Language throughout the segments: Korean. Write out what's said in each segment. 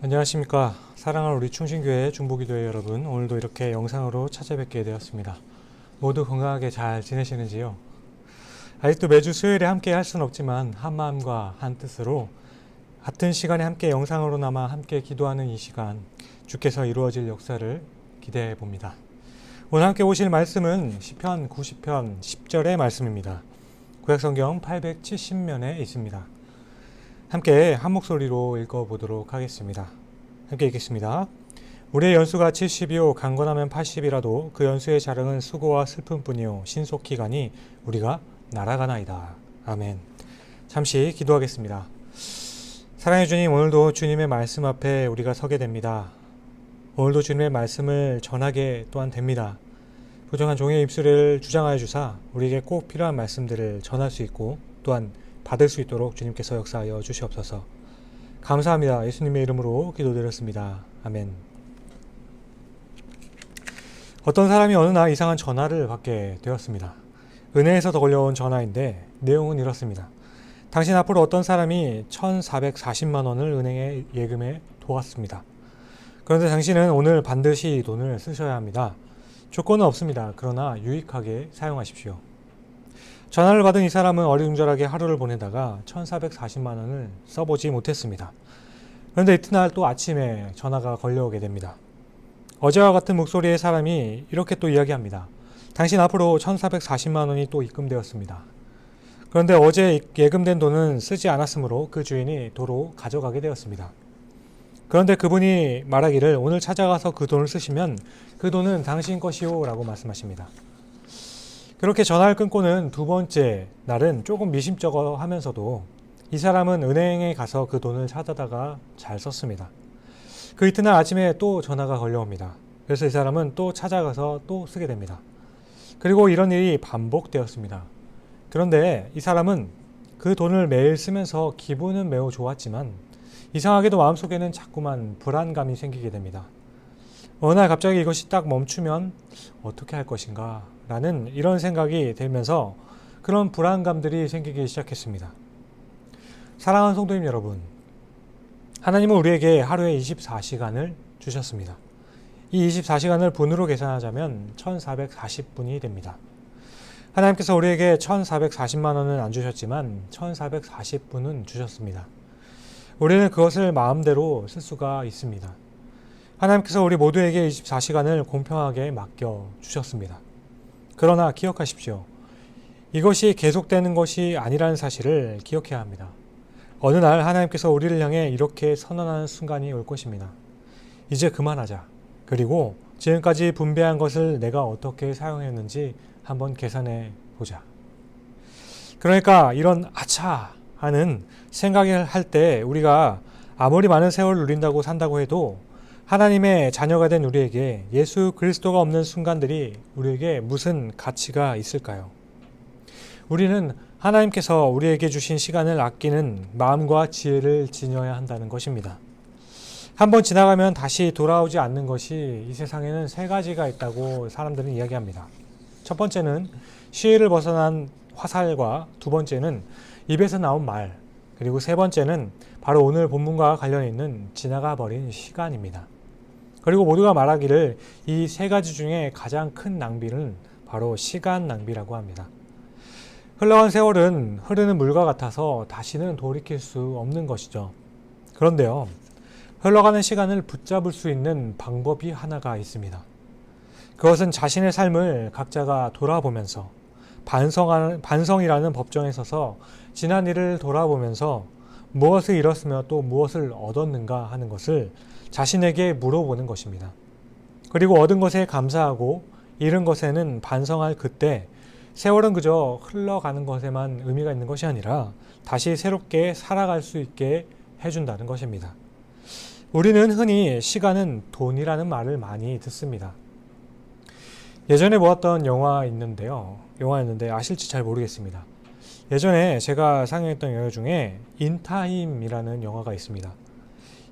안녕하십니까. 사랑하는 우리 충신교회 중보기도회 여러분, 오늘도 이렇게 영상으로 찾아뵙게 되었습니다. 모두 건강하게 잘 지내시는지요? 아직도 매주 수요일에 함께 할 수는 없지만 한마음과 한뜻으로 같은 시간에 함께 영상으로나마 함께 기도하는 이 시간, 주께서 이루어질 역사를 기대해 봅니다. 오늘 함께 보실 말씀은 시편 90편 10절의 말씀입니다. 구약성경 870면에 있습니다. 함께 한 목소리로 읽어보도록 하겠습니다. 함께 읽겠습니다. 우리의 연수가 70이요 강건하면 80이라도 그 연수의 자랑은 수고와 슬픔뿐이요 신속히 가니 우리가 날아가나이다. 아멘. 잠시 기도하겠습니다. 사랑의 주님, 오늘도 주님의 말씀 앞에 우리가 서게 됩니다. 오늘도 주님의 말씀을 전하게 또한 됩니다. 부정한 종의 입술을 주장하여 주사 우리에게 꼭 필요한 말씀들을 전할 수 있고 또한 받을 수 있도록 주님께서 역사하여 주시옵소서. 감사합니다. 예수님의 이름으로 기도드렸습니다. 아멘. 어떤 사람이 어느 날 이상한 전화를 받게 되었습니다. 은행에서 더 걸려온 전화인데 내용은 이렇습니다. 당신 앞으로 어떤 사람이 1,440만 원을 은행에 예금해 두었습니다. 그런데 당신은 오늘 반드시 이 돈을 쓰셔야 합니다. 조건은 없습니다. 그러나 유익하게 사용하십시오. 전화를 받은 이 사람은 어리둥절하게 하루를 보내다가 1,440만 원을 써보지 못했습니다. 그런데 이튿날 또 아침에 전화가 걸려오게 됩니다. 어제와 같은 목소리의 사람이 이렇게 또 이야기합니다. 당신 앞으로 1,440만 원이 또 입금되었습니다. 그런데 어제 예금된 돈은 쓰지 않았으므로 그 주인이 도로 가져가게 되었습니다. 그런데 그분이 말하기를 오늘 찾아가서 그 돈을 쓰시면 그 돈은 당신 것이요 라고 말씀하십니다. 그렇게 전화를 끊고는 두 번째 날은 조금 미심쩍어 하면서도 이 사람은 은행에 가서 그 돈을 찾아다가 잘 썼습니다. 그 이튿날 아침에 또 전화가 걸려옵니다. 그래서 이 사람은 또 찾아가서 또 쓰게 됩니다. 그리고 이런 일이 반복되었습니다. 그런데 이 사람은 그 돈을 매일 쓰면서 기분은 매우 좋았지만 이상하게도 마음속에는 자꾸만 불안감이 생기게 됩니다. 어느 날 갑자기 이것이 딱 멈추면 어떻게 할 것인가 라는 이런 생각이 들면서 그런 불안감들이 생기기 시작했습니다. 사랑하는 성도님 여러분, 하나님은 우리에게 하루에 24시간을 주셨습니다. 이 24시간을 분으로 계산하자면 1,440분이 됩니다. 하나님께서 우리에게 1,440만 원은 안 주셨지만 1,440분은 주셨습니다. 우리는 그것을 마음대로 쓸 수가 있습니다. 하나님께서 우리 모두에게 24시간을 공평하게 맡겨 주셨습니다. 그러나 기억하십시오. 이것이 계속되는 것이 아니라는 사실을 기억해야 합니다. 어느 날 하나님께서 우리를 향해 이렇게 선언하는 순간이 올 것입니다. 이제 그만하자. 그리고 지금까지 분배한 것을 내가 어떻게 사용했는지 한번 계산해 보자. 그러니까 이런 아차 하는 생각을 할 때 우리가 아무리 많은 세월을 누린다고 산다고 해도 하나님의 자녀가 된 우리에게 예수 그리스도가 없는 순간들이 우리에게 무슨 가치가 있을까요? 우리는 하나님께서 우리에게 주신 시간을 아끼는 마음과 지혜를 지녀야 한다는 것입니다. 한번 지나가면 다시 돌아오지 않는 것이 이 세상에는 세 가지가 있다고 사람들은 이야기합니다. 첫 번째는 시외를 벗어난 화살과 두 번째는 입에서 나온 말, 그리고 세 번째는 바로 오늘 본문과 관련 있는 지나가 버린 시간입니다. 그리고 모두가 말하기를 이 세 가지 중에 가장 큰 낭비는 바로 시간 낭비라고 합니다. 흘러간 세월은 흐르는 물과 같아서 다시는 돌이킬 수 없는 것이죠. 그런데요, 흘러가는 시간을 붙잡을 수 있는 방법이 하나가 있습니다. 그것은 자신의 삶을 각자가 돌아보면서 반성이라는 법정에 서서 지난 일을 돌아보면서 무엇을 잃었으며 또 무엇을 얻었는가 하는 것을 자신에게 물어보는 것입니다. 그리고 얻은 것에 감사하고 잃은 것에는 반성할 그때 세월은 그저 흘러가는 것에만 의미가 있는 것이 아니라 다시 새롭게 살아갈 수 있게 해준다는 것입니다. 우리는 흔히 시간은 돈이라는 말을 많이 듣습니다. 예전에 보았던 영화였는데 아실지 잘 모르겠습니다. 예전에 제가 상영했던 영화 중에 인타임이라는 영화가 있습니다.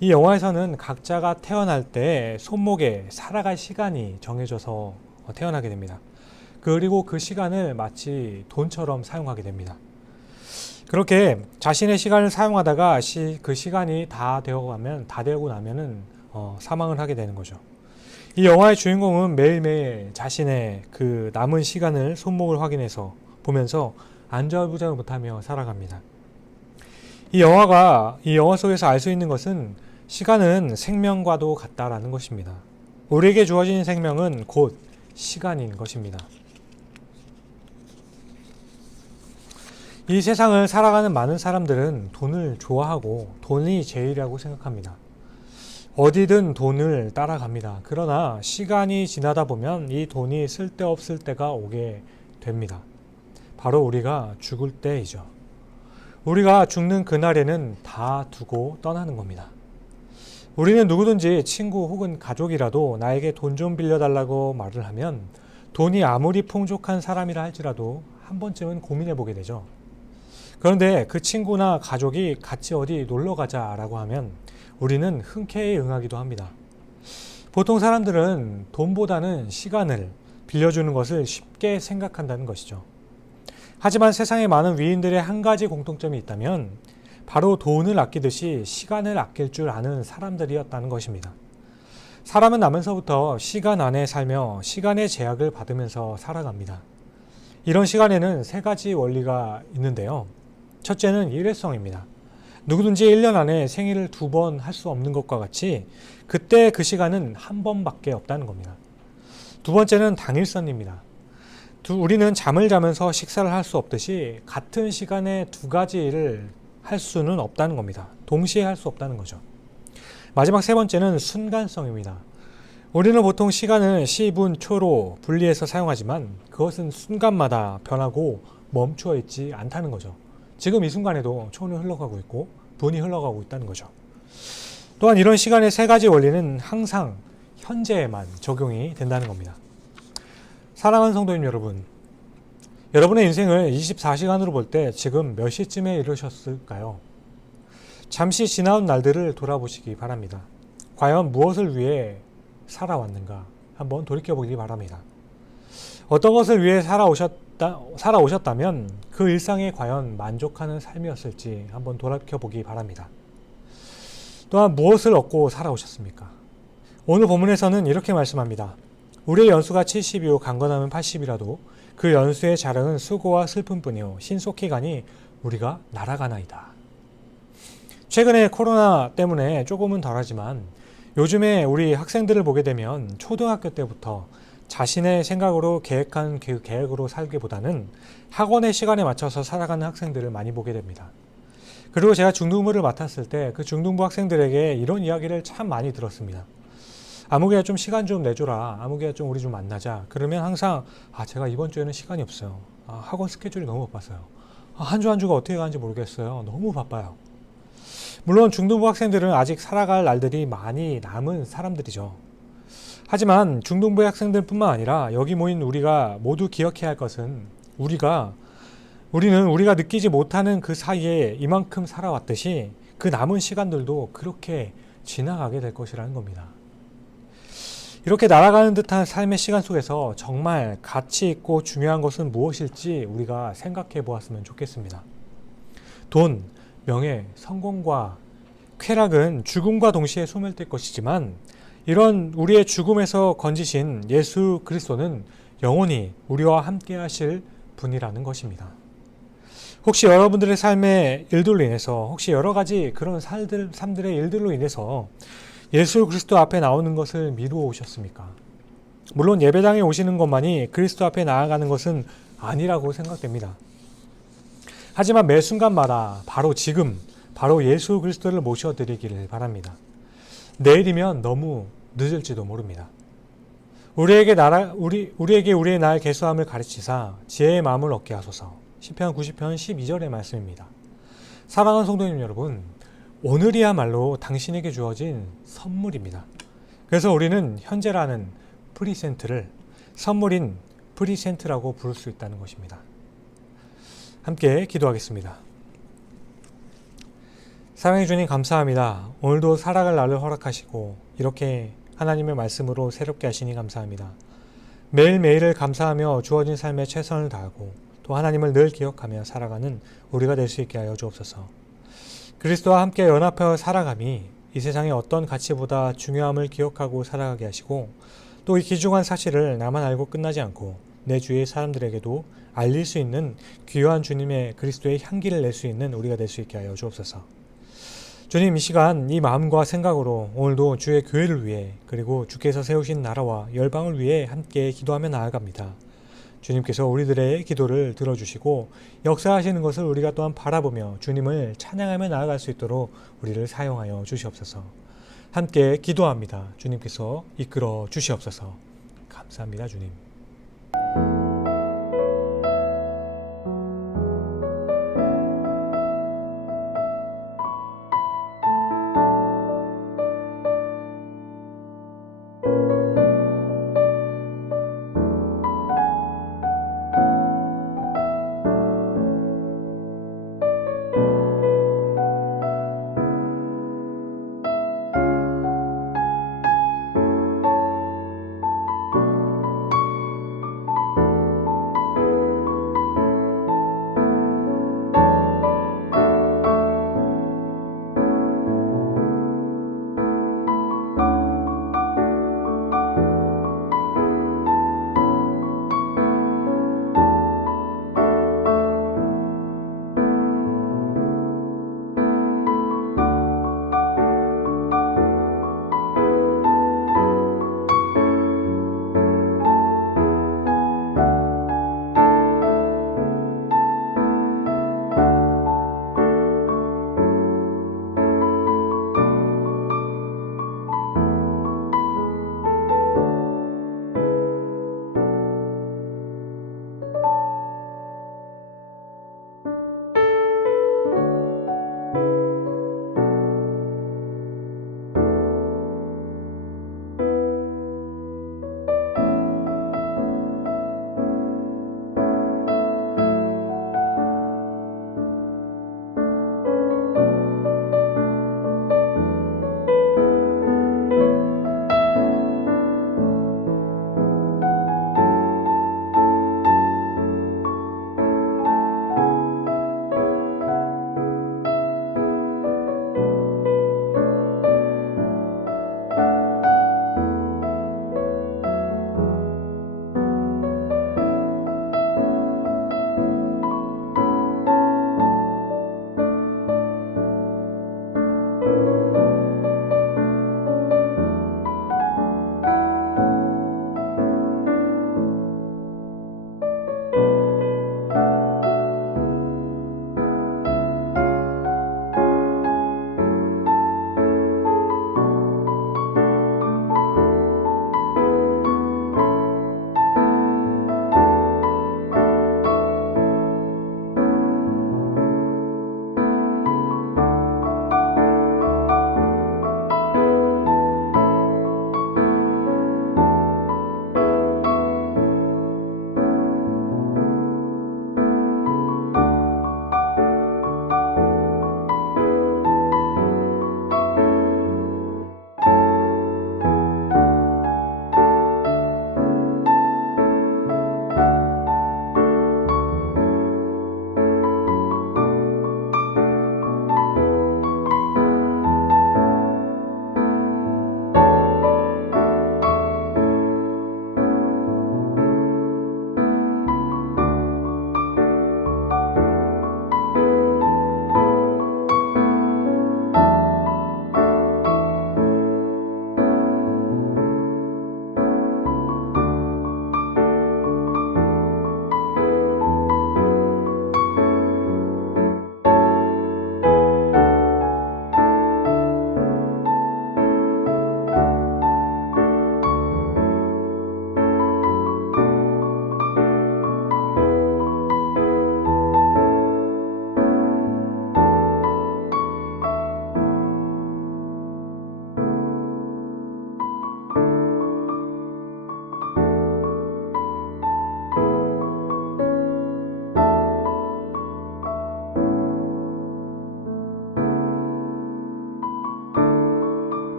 이 영화에서는 각자가 태어날 때 손목에 살아갈 시간이 정해져서 태어나게 됩니다. 그리고 그 시간을 마치 돈처럼 사용하게 됩니다. 그렇게 자신의 시간을 사용하다가 그 시간이 다 되고 나면은 사망을 하게 되는 거죠. 이 영화의 주인공은 매일매일 자신의 그 남은 시간을 손목을 확인해서 보면서 안절부절 못하며 살아갑니다. 이 영화 속에서 알 수 있는 것은 시간은 생명과도 같다라는 것입니다. 우리에게 주어진 생명은 곧 시간인 것입니다. 이 세상을 살아가는 많은 사람들은 돈을 좋아하고 돈이 제일이라고 생각합니다. 어디든 돈을 따라갑니다. 그러나 시간이 지나다 보면 이 돈이 쓸데없을 때가 오게 됩니다. 바로 우리가 죽을 때이죠. 우리가 죽는 그날에는 다 두고 떠나는 겁니다. 우리는 누구든지 친구 혹은 가족이라도 나에게 돈 좀 빌려달라고 말을 하면 돈이 아무리 풍족한 사람이라 할지라도 한 번쯤은 고민해 보게 되죠. 그런데 그 친구나 가족이 같이 어디 놀러 가자라고 하면 우리는 흔쾌히 응하기도 합니다. 보통 사람들은 돈보다는 시간을 빌려주는 것을 쉽게 생각한다는 것이죠. 하지만 세상에 많은 위인들의 한 가지 공통점이 있다면 바로 돈을 아끼듯이 시간을 아낄 줄 아는 사람들이었다는 것입니다. 사람은 나면서부터 시간 안에 살며 시간의 제약을 받으면서 살아갑니다. 이런 시간에는 세 가지 원리가 있는데요. 첫째는 일회성입니다. 누구든지 1년 안에 생일을 2번 할 수 없는 것과 같이 그때 그 시간은 한 번밖에 없다는 겁니다. 두 번째는 당일선입니다. 우리는 잠을 자면서 식사를 할 수 없듯이 같은 시간에 두 가지 일을 할 수는 없다는 겁니다. 동시에 할 수 없다는 거죠. 마지막 세 번째는 순간성입니다. 우리는 보통 시간을 시, 분, 초로 분리해서 사용하지만 그것은 순간마다 변하고 멈추어 있지 않다는 거죠. 지금 이 순간에도 초는 흘러가고 있고 분이 흘러가고 있다는 거죠. 또한 이런 시간의 세 가지 원리는 항상 현재에만 적용이 된다는 겁니다. 사랑하는 성도님 여러분, 여러분의 인생을 24시간으로 볼 때 지금 몇 시쯤에 이르셨을까요? 잠시 지나온 날들을 돌아보시기 바랍니다. 과연 무엇을 위해 살아왔는가 한번 돌이켜보기 바랍니다. 어떤 것을 위해 살아오셨다면 그 일상에 과연 만족하는 삶이었을지 한번 돌이켜보기 바랍니다. 또한 무엇을 얻고 살아오셨습니까? 오늘 본문에서는 이렇게 말씀합니다. 우리의 연수가 70이요 강건하면 80이라도 그 연수의 자랑은 수고와 슬픔뿐이요 신속히 가니 우리가 날아가나이다. 최근에 코로나 때문에 조금은 덜하지만 요즘에 우리 학생들을 보게 되면 초등학교 때부터 자신의 생각으로 계획한 그 계획으로 살기보다는 학원의 시간에 맞춰서 살아가는 학생들을 많이 보게 됩니다. 그리고 제가 중등부를 맡았을 때 그 중등부 학생들에게 이런 이야기를 참 많이 들었습니다. 아무개야 좀 시간 좀 내줘라. 아무개야 좀 우리 좀 만나자. 그러면 항상 제가 이번 주에는 시간이 없어요. 학원 스케줄이 너무 바빠서요. 한 주 한 주가 어떻게 가는지 모르겠어요. 너무 바빠요. 물론 중등부 학생들은 아직 살아갈 날들이 많이 남은 사람들이죠. 하지만 중등부의 학생들뿐만 아니라 여기 모인 우리가 모두 기억해야 할 것은 우리는 우리가 느끼지 못하는 그 사이에 이만큼 살아왔듯이 그 남은 시간들도 그렇게 지나가게 될 것이라는 겁니다. 이렇게 날아가는 듯한 삶의 시간 속에서 정말 가치 있고 중요한 것은 무엇일지 우리가 생각해 보았으면 좋겠습니다. 돈, 명예, 성공과 쾌락은 죽음과 동시에 소멸될 것이지만 이런 우리의 죽음에서 건지신 예수 그리스도는 영원히 우리와 함께 하실 분이라는 것입니다. 혹시 여러분들의 삶의 일들로 인해서 혹시 여러 가지 그런 삶들의 일들로 인해서 예수 그리스도 앞에 나오는 것을 미루어 오셨습니까? 물론 예배당에 오시는 것만이 그리스도 앞에 나아가는 것은 아니라고 생각됩니다. 하지만 매 순간마다 바로 지금 바로 예수 그리스도를 모셔드리기를 바랍니다. 내일이면 너무 늦을지도 모릅니다. 우리에게 우리의 날 개수함을 가르치사 지혜의 마음을 얻게 하소서. 시편 90편 12절의 말씀입니다. 사랑하는 성도님 여러분, 오늘이야말로 당신에게 주어진 선물입니다. 그래서 우리는 현재라는 프리센트를 선물인 프리센트라고 부를 수 있다는 것입니다. 함께 기도하겠습니다. 사랑해 주님 감사합니다. 오늘도 살아갈 날을 허락하시고 이렇게 하나님의 말씀으로 새롭게 하시니 감사합니다. 매일매일을 감사하며 주어진 삶에 최선을 다하고 또 하나님을 늘 기억하며 살아가는 우리가 될 수 있게 하여 주옵소서. 그리스도와 함께 연합하여 살아감이 이 세상의 어떤 가치보다 중요함을 기억하고 살아가게 하시고 또 이 귀중한 사실을 나만 알고 끝나지 않고 내 주위의 사람들에게도 알릴 수 있는 귀한 주님의 그리스도의 향기를 낼 수 있는 우리가 될 수 있게 하여 주옵소서. 주님, 이 시간 이 마음과 생각으로 오늘도 주의 교회를 위해 그리고 주께서 세우신 나라와 열방을 위해 함께 기도하며 나아갑니다. 주님께서 우리들의 기도를 들어주시고 역사하시는 것을 우리가 또한 바라보며 주님을 찬양하며 나아갈 수 있도록 우리를 사용하여 주시옵소서. 함께 기도합니다. 주님께서 이끌어 주시옵소서. 감사합니다, 주님.